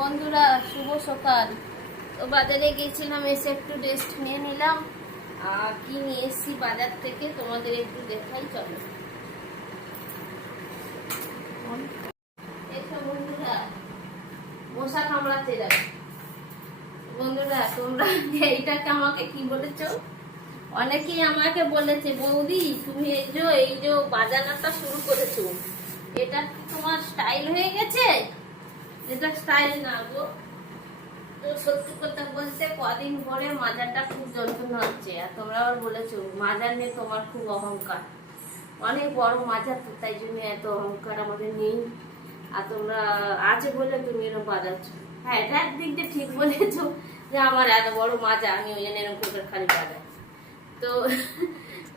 বন্ধুরা, শুভ সকাল। তো বাজারে গেছিলাম এসে একটু রেস্ট নিয়ে নিলাম। আর কি নিয়ে এসছি বাজার থেকে, তোমাদের একটু দেখাই, চলো। বন্ধুরা, মশা কামড়াতে যাবে। বন্ধুরা, তোমরা এইটাকে আমাকে কি বলেছ? অনেকেই আমাকে বলেছে, বৌদি, তুমি এই যে এই যে বাজানোটা শুরু করেছ, এটা কি তোমার স্টাইল হয়ে গেছে? এটা স্টাইল না গো। তো সত্যি কথা বলতে কদিন পরে মাজারটা খুব যন্ত্রণা হচ্ছে। আর তোমরা আবার বলেছ, মাজার নিয়ে তোমার খুব অহংকার। অনেক বড় মাজার তো, তাই জন্য এত অহংকার আমাদের নেই। আর তোমরা আছে বলে তুমি এরকম বাজাচ্ছ। হ্যাঁ এটা একদিক দিয়ে ঠিক বলেছ যে আমার এত বড় মাজা আমি ওই জন্য এরকম করে খালি বাজাই তো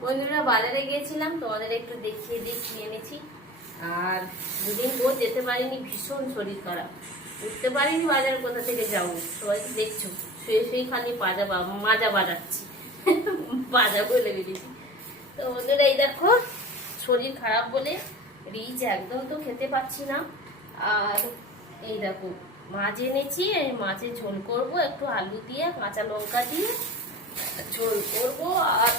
বন্ধুরা, বাজারে গিয়েছিলাম, তোমাদের একটু দেখিয়ে দেখিয়ে এনেছি। আর দুদিন পর যেতে পারিনি, ভীষণ শরীর খারাপ। উঠতে পারিনি বাজার, কোথা থেকে যাব? সবাই দেখছ, শুয়ে শুয়ে খালি পাজা মাজা বাজাচ্ছি। বাজা বলে বেরিয়েছি। তো বন্ধুরা, এই দেখো, শরীর খারাপ বলে রিচ একদম তো খেতে পাচ্ছি না। আর এই দেখো, মাছ এনেছি, এই মাছের ঝোল করব, একটু আলু দিয়ে, কাঁচা লঙ্কা দিয়ে, ঝোল করব। আর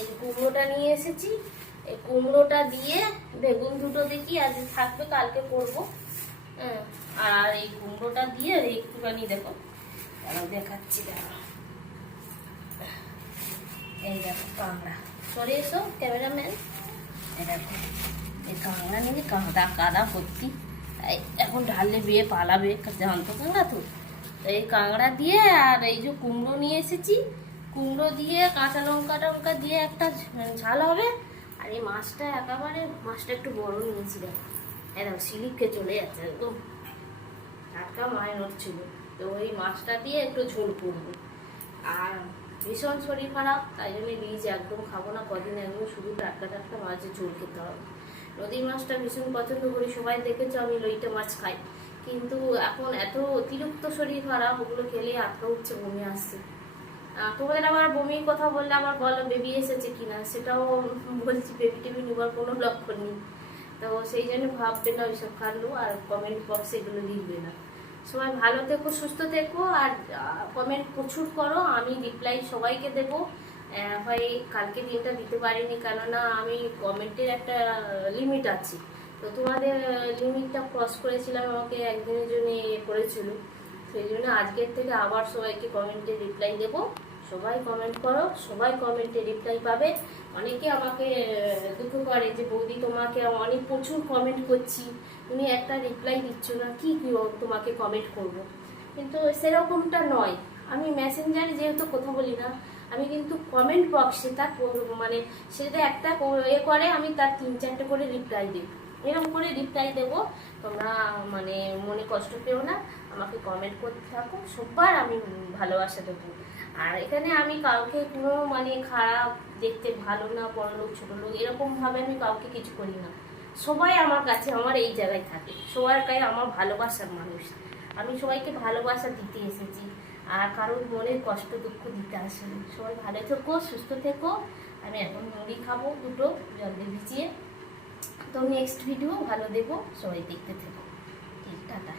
এই কুমড়োটা নিয়ে এসেছি। এই কুমড়োটা দিয়ে বেগুন দুটো দেখি আজ থাকবে কালকে করব। আর এই কুমড়োটা দিয়ে একটুখানি দেখো দেখাচ্ছি দাঁড়াও এই দেখো কাঁকড়া। সরে এসো, ক্যামেরাম্যান। এই দেখো, এই কাঁকড়া নিয়ে কাঁদা কাদা ভর্তি। এখন ঢাললে বিয়ে পালাবে, জানতো কাঁকড়া তো এই কাঁকড়া দিয়ে আর এই যে কুমড়ো নিয়ে এসেছি। কুমড়ো দিয়ে কাঁচা লঙ্কা টঙ্কা দিয়ে একটা ঝাল হবে। আর এই মাছটা একেবারে, মাছটা একটু বড় নিয়েছি দেখো। একদম সিলিপকে চলে যাচ্ছে, একদম টাটকা মায়ের ছিল। তো ওই মাছটা দিয়ে একটু ঝোল করব। আর ভীষণ শরীর খারাপ, তাই জন্য বীজ একদম খাব না, কদিন একদম শুধু টাটকা টাটকা মাছের ঝোল খেতে হবে। নদীর মাছটা ভীষণ পছন্দ করি, সবাই দেখেছ আমি লইটে মাছ খাই। কিন্তু এখন এত অতিরিক্ত শরীর খারাপ, ওগুলো খেলে আটকা উঠছে, বমি আসছে। তোমাদের আবার বমির কথা বললে আবার বলো বেবি এসেছে কিনা? সেটাও বলছি বেবি টেবি নেবার কোনো লক্ষণ নেই। তো সেই জন্য ভাববে না ওইসব খালো আর কমেন্ট বক্সে এগুলো লিখবে না। সবাই ভালো থেকো, সুস্থ থেকো, আর কমেন্ট প্রচুর করো, আমি রিপ্লাই সবাইকে দেবো। হয় কালকে দিনটা দিতে পারিনি, কেননা আমি কমেন্টের একটা লিমিট আছে। তো তোমাদের লিমিটটা ক্রস করেছিলাম, আমাকে একদিনের জন্য ইয়ে করেছিল। সেই জন্য আজকের থেকে আবার সবাইকে কমেন্টে রিপ্লাই দেব। সবাই কমেন্ট করো, সবাই কমেন্টে রিপ্লাই পাবে। অনেকে আমাকে দুঃখ করে যে, বৌদি, তোমাকে অনেক প্রচুর কমেন্ট করছি। তুমি একটা রিপ্লাই দিচ্ছ না, কি কি তোমাকে কমেন্ট করব। কিন্তু সেরকমটা নয়। আমি মেসেঞ্জারে যেহেতু কথা বলি না, আমি কিন্তু কমেন্ট বক্সে তার মানে সেটা একটা এ করে, আমি তার তিন চারটে করে রিপ্লাই দিই এরকম করে রিপ্লাই দেব। তোমরা মানে মনে কষ্ট পেও না, আমাকে কমেন্ট করতে থাকো। সবার আমি ভালোবাসা দেবো। আর এখানে আমি কাউকে কোনো মানে খারাপ, দেখতে ভালো না, বড় লোক, ছোটো লোক এরকমভাবে আমি কাউকে কিছু করি না। সবাই আমার কাছে, আমার এই জায়গায় থাকে। সবার কাছে আমার ভালোবাসার মানুষ। আমি সবাইকে ভালোবাসা দিতে এসেছি। আর কারোর মনে কষ্ট, দুঃখ দিতে আসেনি। সবাই ভালো থেকো, সুস্থ থেকো। আমি এখন মুড়ি খাব দুটো, জল ভিজিয়ে। তো নেক্সট ভিডিও ভালো দেবো সবাই দেখতে থেকো। ঠিক টাটা।